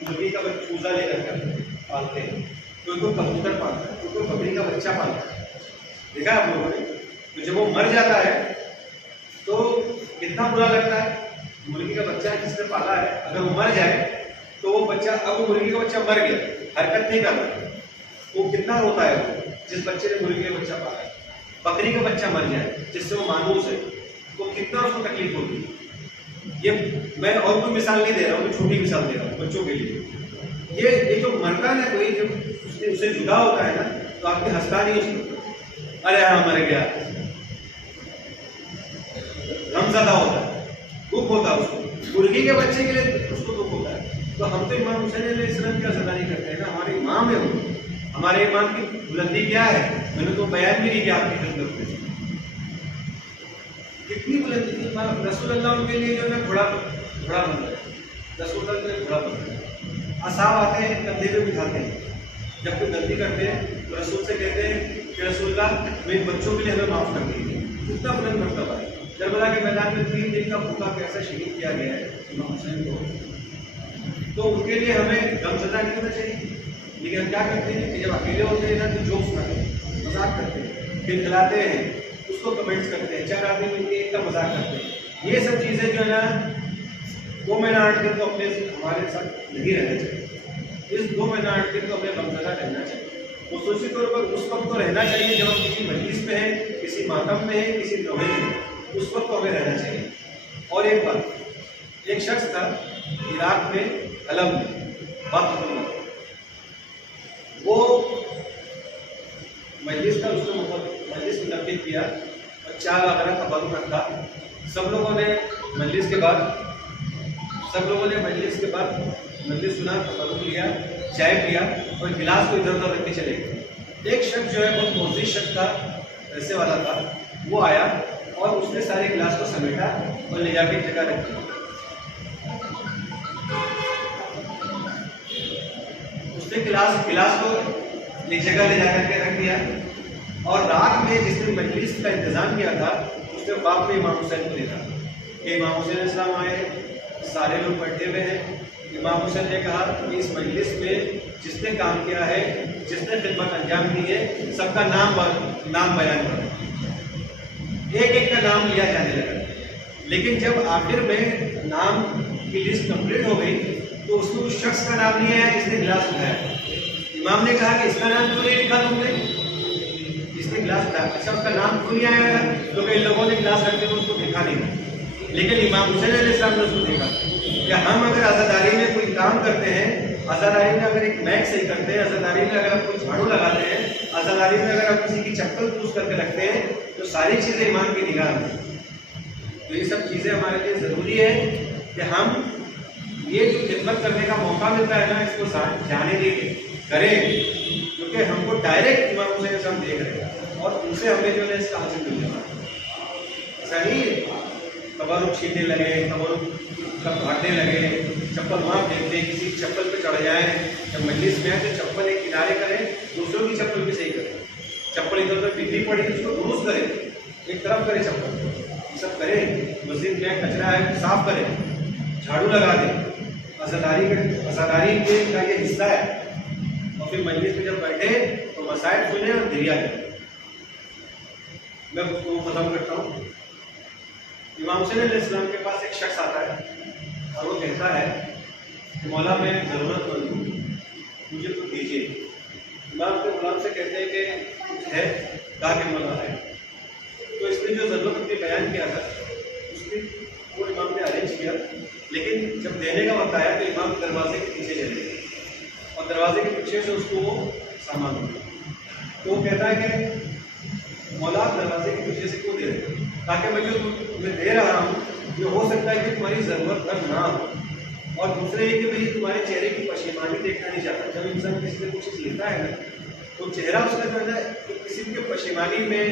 मुर्गी का चूजा लेकर के पालते हैं, कोई को कबूतर पालता है, कोई को बकरी का बच्चा पालता है, देखा आप लोगों ने। तो जब वो मर जाता है तो कितना बुरा लगता है। मुर्गी का बच्चा जिसने पाला है अगर वो मर जाए तो वो बच्चा, अब वो मुर्गी का बच्चा मर गया, हरकत नहीं कर रहा, वो कितना रोता है वो जिस बच्चे ने मुर्गी का बच्चा पाला है। बकरी का बच्चा मर जाए जिससे वो मानूस है तो कितना उसको तकलीफ होगी। ये मैं और कोई मिसाल नहीं दे रहा हूँ, छोटी मिसाल दे रहा हूँ बच्चों के लिए। ये जो मरता है ना कोई, जब उससे जुदा होता है ना तो आपके हंसता नहीं उसको, अरे हाँ मर गया, गमज़दा होता है, दुख होता है उसको। मुर्गी के बच्चे के लिए उसको दुख होता है। तो हम तो इमाम हुसैन अलैहिस्सलाम की आज़ादारी करते हैं ना, हमारे इमाम है वो, हमारे इमाम की बुलंदी क्या है, मैंने तो बयान भी नहीं किया आपकी खिदमत में, कितनी बुलंदी थी। रसूलुल्लाह उनके लिए जो है ना घोड़ा बन रहा है, रसूलुल्लाह के लिए घोड़ा बन रहा है। असाब आते हैं कंधे पे बिठाते हैं, जब कोई गलती करते हैं तो रसूल से कहते हैं कि रसूलुल्लाह मेरे बच्चों के लिए हमें माफ़ कर दीजिए। कितना बुलंद मर्तबा है। करबला के मैदान में 3 दिन का भूखा प्यासा शहीद किया गया है इमाम हुसैन को, तो उनके लिए हमें गमज़दा नहीं होना चाहिए। लेकिन हम क्या करते हैं कि जब अकेले होते हैं ना तो जोक सुनाते हैं, मजाक करते हैं, फिर खिलाते हैं, उसको कमेंट्स करते हैं, 4 आदमी मिलकर एक का मजाक करते हैं। ये सब चीज़ें जो है ना 2 महीना 8 दिन तो अपने हमारे साथ नहीं रहना चाहिए। इस 2 महीना 8 दिन तो हमें गमज़दा रहना चाहिए। खुसूसी तौर पर उस वक्त तो रहना चाहिए जब हम किसी मजलिस में है, किसी मातम में है, किसी नौहे में, उस वक्त तो हमें रहना चाहिए। और एक बात, एक शख्स था इराक में, हलब में, वो मजलिस का उसने मजलिस मुनक्किद किया और चाय वगैरह का बंद रखा। सब लोगों ने मजलिस के बाद मजलिस सुना, तबरुक लिया, चाय पिया और गिलास को इधर उधर रख के चले गए। एक शख्स जो है बहुत मोजिज़ शख्स था, पैसे वाला था, वो आया और उसने सारे गिलास को समेटा और ले जाके एक जगह रख दिया। उसने गिलास को एक जगह ले जाकर के रख दिया और रात में जिसने मजलिस का इंतजाम किया था उसने बाप में इमाम हुसैन को देखा कि इमाम हुसैन इस्लाम आए, सारे लोग बैठे हुए हैं। इमाम हुसैन ने कहा कि इस मजलिस में जिसने काम किया है, जिसने खिदमत अंजाम दी है, सबका नाम बयान करो। एक एक का नाम लिया जाने लगा। लेकिन जब आखिर में नाम की लिस्ट कंप्लीट हो गई तो उसमें उस शख्स का नाम नहीं आया जिसने गिलास उठाया। इमाम ने कहा कि इसका नाम क्यों नहीं लिखा तुमने, जिसने गिलास उठाया, अच्छा उसका नाम क्यों नहीं आया? क्योंकि इन लोगों ने गिलास रखते हुए उसको देखा नहीं। लेकिन इमाम हुसैन अलैहिस्सलाम ने उसको देखा। कि हम अगर आज़ादारी में कोई काम करते हैं, आज़ादारी में अगर एक मैच सही करते हैं, आज़ादारी में अगर हम कोई झाड़ू लगाते हैं, आज़ादारी में अगर हम किसी की चप्पल पूछ करके रखते हैं, तो सारी चीज़ें ईमान की निगाह में। तो ये सब चीज़ें हमारे लिए ज़रूरी है कि हम ये जो खिदमत करने का मौका मिलता है ना, इसको जाने देंगे, करें, क्योंकि हमको डायरेक्ट इमाम हुसैन से हम देख रहे हैं और उनसे हमें जो है इसका हासिल मिल जाना। ऐसा नहीं है तबरुक छीनने लगे, तबरुक का भागने लगे, चप्पल वहाँ फेंक दे, किसी चप्पल पे चढ़ जाए, जब मजलिस में आए तो चप्पल एक किनारे करें, दूसरों की चप्पल भी सही करें, चप्पल इधर उधर बिखरी पड़ी उसको दुरुस्त करें, एक तरफ करें चप्पल, ये सब करें। मस्जिद में कचरा है साफ करें, झाड़ू लगा दें, अज़ादारी के का ये हिस्सा है। और फिर मजलिस में जब बैठे तो मसाइल सुने और दिरिया करें। मैं उसको खत्म करता हूँ। इमाम हुसैन अलैहिस्सलाम के पास एक शख्स आता है और वो कहता है कि मौला मैं ज़रूरतमंद हूँ, मुझे तो दीजिए। इमाम के गुलाम से कहते हैं कि है, कहा कि मौला है। तो इसने जो ज़रूरत अपनी बयान किया था उसने वो इमाम ने अरेंज किया, लेकिन जब देने का वक्त आया तो इमाम दरवाजे के पीछे चले गए और दरवाजे के पीछे से उसको वो सामान मिला। तो वो कहता है कि मौला दरवाजे के पीछे से क्यों दे रहे हैं? ताकि मैं जो तुम्हें दे रहा हूँ ये हो सकता है कि तुम्हारी ज़रूरत तक ना हो, और दूसरे ये कि मैं तुम्हारे चेहरे की पशेमानी देखना नहीं चाहता। जब इंसान किसी से कुछ चीज़ लेता है ना तो चेहरा उसका जो है ना किसी के पशेमानी में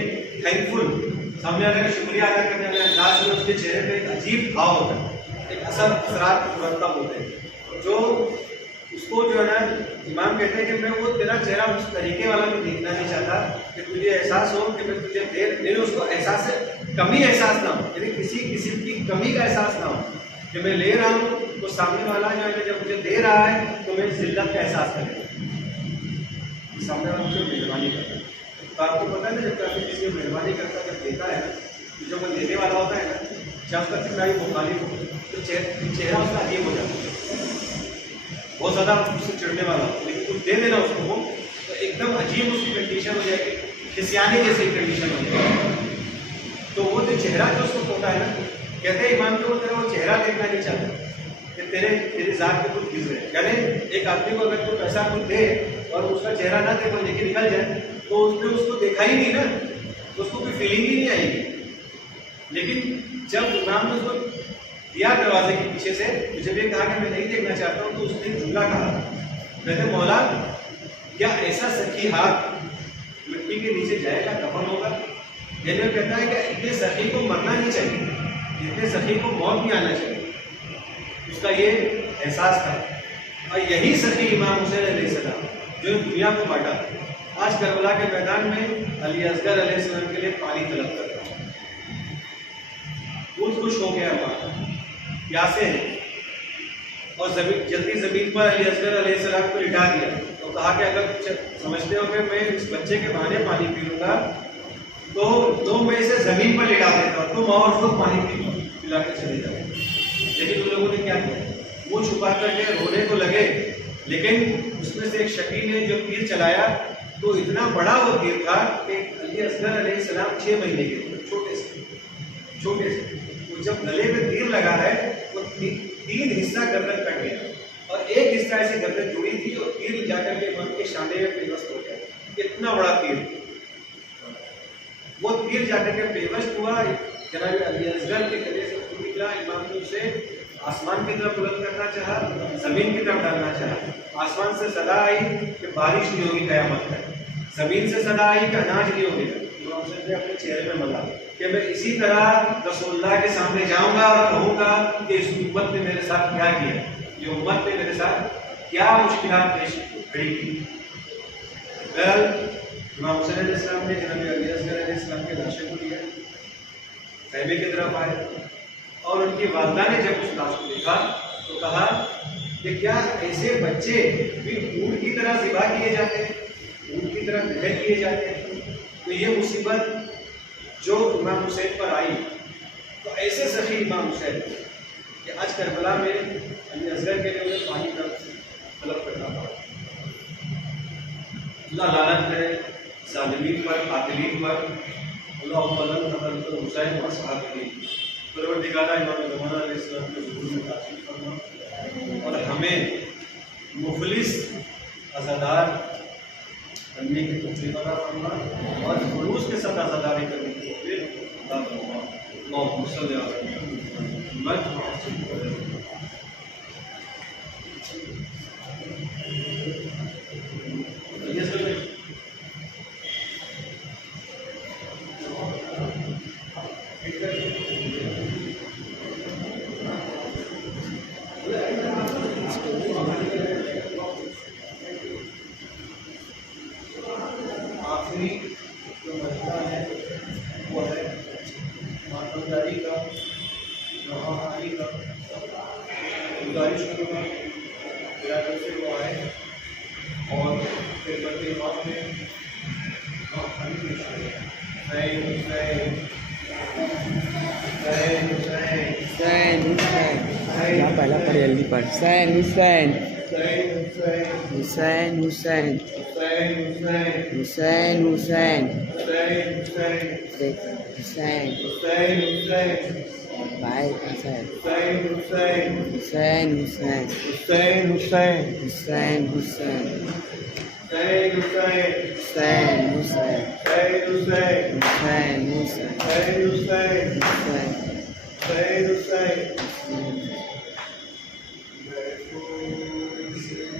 थैंकफुल सामने वाले का शुक्रिया अदा करने वाले अंदाज में उसके चेहरे पे एक अजीब भाव होता है, एक असरात मुरतब होते हैं, जो उसको जो है ना इमाम कहते हैं कि मैं वो तेरा चेहरा उस तरीके वाला भी देखना नहीं चाहता कि तुझे एहसास हो कि मैं तुझे दे नहीं, उसको एहसास कमी एहसास ना हो, यानी किसी किस्म की कमी का एहसास ना हो कि मैं ले रहा हूँ तो सामने वाला जो है जब मुझे दे रहा है तो मैं जिल्लत का एहसास करें, सामने वाला मुझे मेहरबानी करता है। तो आपको पता है ना जब काफी किसी मेहरबानी करता है, जब देता है ना तो जब वो लेने वाला होता है ना, चाहे उसका कितना भी मुखालिफ हो तो चेहरा उसका अजीब हो जाता है, बहुत ज़्यादा उससे चिढ़ने वाला हो, लेकिन कुछ दे देना उसको तो एकदम अजीब उसकी कंडीशन हो जाएगी, खिसियाने जैसी कंडीशन हो जाएगी। तो वो जो चेहरा जो उसको होता है ना, कहते हैं इमाम को तेरा वो चेहरा देखना नहीं चाहता कि तेरी ज़ात पे कुछ गिर रहे। यानी एक आदमी को अगर कोई पैसा कुछ दे और उसका चेहरा ना देखो लेके निकल जाए तो उसने उसको देखा ही नहीं ना, तो उसको कोई फीलिंग ही नहीं आएगी। लेकिन जब इमाम ने उसको दिया दरवाजे के पीछे से, तो जब ये कहा कि मैं नहीं देखना चाहता हूँ, तो उसने जुमला कहा, कहते मौला क्या ऐसा सखी हाथ मिट्टी के नीचे जाएगा, दफन होगा? ये कहता है कि इतने सखी को मरना नहीं चाहिए, इतने सखी को मौत नहीं आना चाहिए, उसका ये एहसास था। और यही सखी इमाम हुसैन अलैहिस्सलाम जो दुनिया को बांटा, आज करबला के मैदान में अली असगर अलैहिस्सलाम के लिए पानी तलब करता है, दूध खुश हो गया, प्यासे हैं, और जल्दी जमीन पर अली असगर अलैहिस्सलाम को लिटा दिया। तो कहा कि अगर समझते हो कि मैं इस बच्चे के बहाने पानी पी लूंगा तो दो में से जमीन पर लिटा देता हूँ, तुम और उसको पानी पिला के चले जाओ। लेकिन उन लोगों ने क्या किया, वो छुपा करके रोने को लगे, लेकिन उसमें से एक शकी ने जो तीर चलाया तो इतना बड़ा वो तीर था कि अली असगर अलैहिस्सलाम 6 महीने के थे, छोटे से तो जब गले में तीर लगा है तो 3 हिस्सा गर्दन कट गया और एक हिस्सा ऐसे गर्दन जुड़ी थी और तीर जाकर के मन के शाने में पेवस्त हो गया। इतना बड़ा तीर, वो तीर जाकर के पेवस्त हुआ, जनाब अली असगर के गले से खून निकला। इमाम ने उसे आसमान की तरफ बुलंद करना चाहा, जमीन की तरफ डालना चाहा। आसमान से सदा आई कि बारिश नहीं होगी कयामत तक, जमीन से सदा आई कि अनाज नहीं होगा। इमाम हुसैन ने अपने चेहरे में मला कि मैं इसी तरह रसूलुल्लाह के सामने जाऊंगा और कहूंगा कि इस उम्मत ने मेरे साथ क्या किया, ये उम्मत ने मेरे साथ क्या मुश्किलात पेश खड़ी की। बहरहाल इमाम हुसैन अलैहिस्सलाम ने जनाब अली असगर अलैहिस्सलाम के लाशे को लिया, तैबे की तरफ आए और उनकी वालिदा ने जब उस लाश को देखा तो कहा कि क्या ऐसे बच्चे भी ऊँट की तरह ज़िबा किए जाते हैं, ऊँट की तरह दहन किए जाते हैं? तो ये मुसीबत जो इमाम हुसैन पर आई तो ऐसे सखी इमाम हुसैन कि आज करबला में अली असगर के लिए उन्हें पानी का तलब करना पड़ा। अल्लाह लानत करे ज़ालिमीन पर, कातिलीन पर। अल्लाह हुसैन और सहाबी परवरदिगार इमाम ज़माना अलैहिस्सलाम के ज़ुहूर में ताक़ीद फरमा और हमें मुफलिस अज़ादार बनने की तौफ़ीक़ अता फरमा और खुलूस के साथ आज़ादारी करने की तौफ़ीक़ अता फरमा। अल्लाहुम्मा सल्लि अला मुहम्मद। गुजारिश करूँगा बिरादर से वो आए और फिर बड़े इमाम में क्या पहला पढ़ जल्दी पढ़। हुसैन हुसैन हुसैन हुसैन हुसैन हुसैन हुसैन भाई हुसैन हुसैन हुसैन हुसैन हुसैन हुसैन हुसैन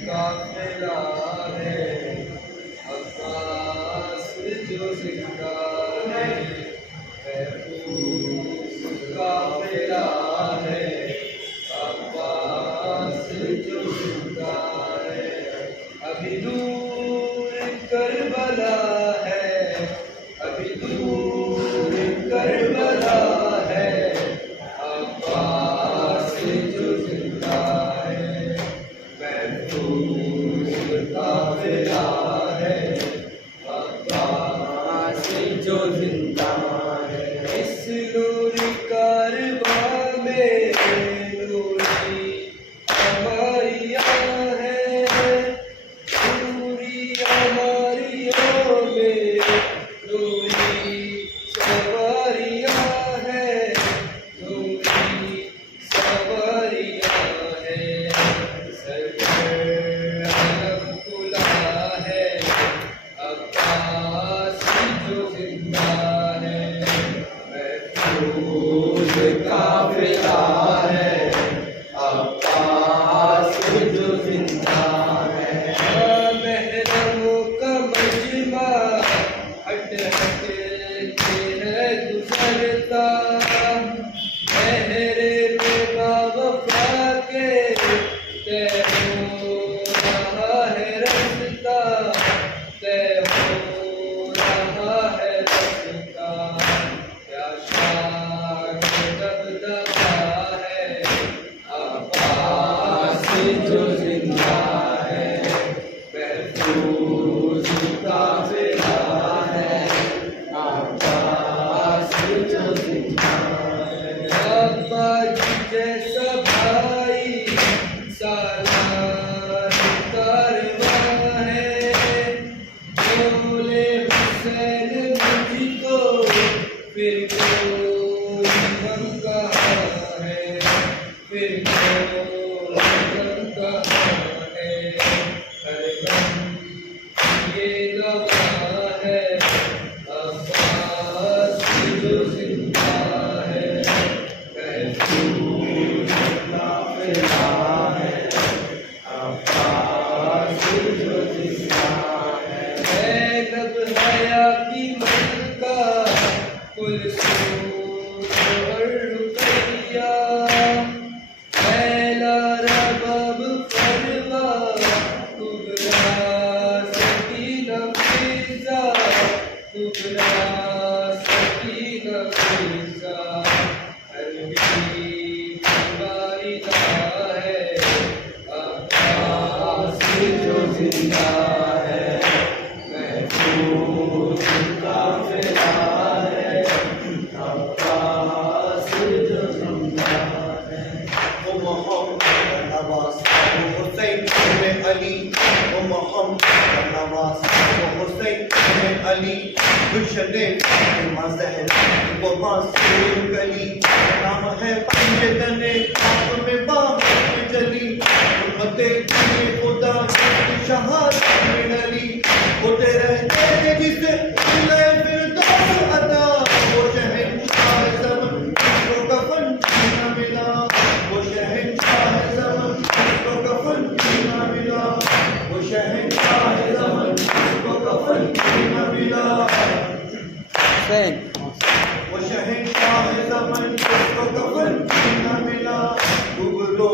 काफिला है अब्बास जो जिंदा है, काफिला है अब्बास जो जिंदा है, अभी दूर करबला है, अभी दूर करबला है, अब्बास जो जिंदा है, काफिला है अब्बास जो जिंदा है। इस नूरी कारवा में नूरी हमारियाँ हैं, नूरी हमारियों में नूरी सवारियाँ हैं, नूरी सवारियाँ हैं, काफिला है अब्बास जो जिंदा है, महरमों का मजमा हट हट के है गुजरता, मेरे बेवफा के तय हो रहा है रास्ता, तय हो रहा है रास्ता, क्या शान दबदबा है अब्बास जो जिंदा है, महफूज काफिला है अब्बास जो जिंदा है, अब्बा जी जैसा भाई सालार कारवां है, बोले हुसैन मुझको फिर कोई गम कहाँ है, फिर कोई गम कहाँ है, हर गम ये दवा है अब्बास जो जिंदा है, महफूज काफिला है अब्बास जो जिंदा है, लब हया की मलका कुलसूम और रुकैया, पहला रबाब फरवा कुबरा सकीना फिजा, कुबरा सकीना फिजा, अरबी वारिदा है अब्बास जो जिंदा है, महफूज काफिला है अब्बास जो जिंदा है। वो मोहम्मद नवाज वो हुसैन इब्न अली, वो मोहम्मद नवाज वो हुसैन इब्न अली, गुलशने फातिमा ज़हरा वो मासूम गली, नाम है पंजे तने आप में बाप में जली, उम्मते की खुदा की शहादत में डली, होते रहते हैं जिसे मिले फिरदौस अता, वो शहंशाह ज़मान जिसको कफन भी न मिला, वो शहंशाह ज़मान जिसको कफन भी न मिला, वो शहंशाह ज़मान जिसको कफन भी न मिला, वो शहंशाह ज़मान जिसको कफन भी न मिला, डूबरो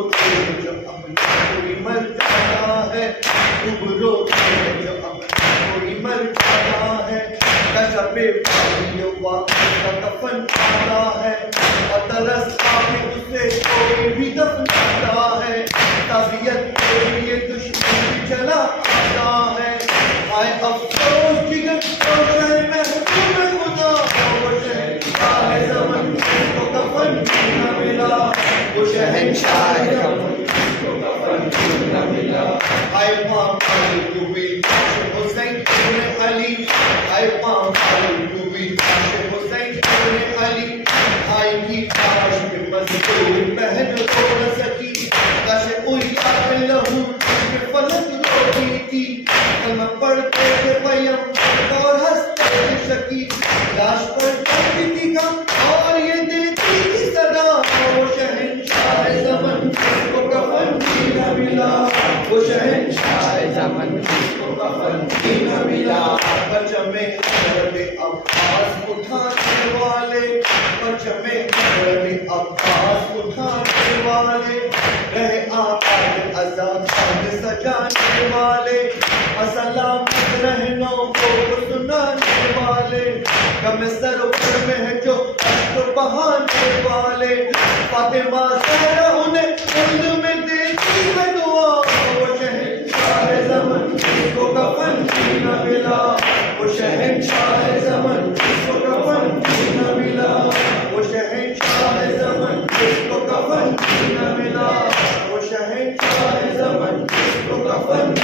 जो अपना कोई मर जाता है, डूबरो जो अपना कोई मर जाता है, कशबे युवा का कफन आता है, और तरस आके उसे कोई भी दफनाता है, ताज़ियत के लिए दुश्मन भी चला आता है। आए अफसोस जिगर रोशन महबूब खुदा, वो शहंशाह ज़मन जिसको कफन भी न मिला, वो शहंशाह ज़मन जिसको कफन भी न मिला। आए इमाम अली डूबी हुसैन इब्ने अली, आए इमाम अली डूबी हुसैन इब्ने अली, आई की काश के मज़दूर बहन रो न सकी, काश उइया के लहू के फलक रोती थी, कलमा पढ़ते थे पैगंबर और हंसते थे शकी, लाश पर करती थी गम और ये देती थी सदा, वो शहंशाह ज़मन जिसको कफन भी न मिला, वो शहंशाह ज़मन जिसको कफन भी न मिला। परचमे हज़रत अब्बास उठाने वाले, परचमे हज़रत अब्बास उठाने वाले, रहे आका के आज़ाद शान सजाने वाले, असलामत रहनों को सुनाने वाले, गम सरोवर में है जो अश्क बहाने वाले, फातिमा ज़हरा उन्हें उम्र में देती है दुआ, वो शहंशाह ज़मन जिसको कफन भी न मिला, वो शहंशाह ज़मन जिसको कफन भी न मिला, वो शहंशाह ज़मन जिसको कफन भी न मिला, वो शहंशाह ज़मन जिसको कफन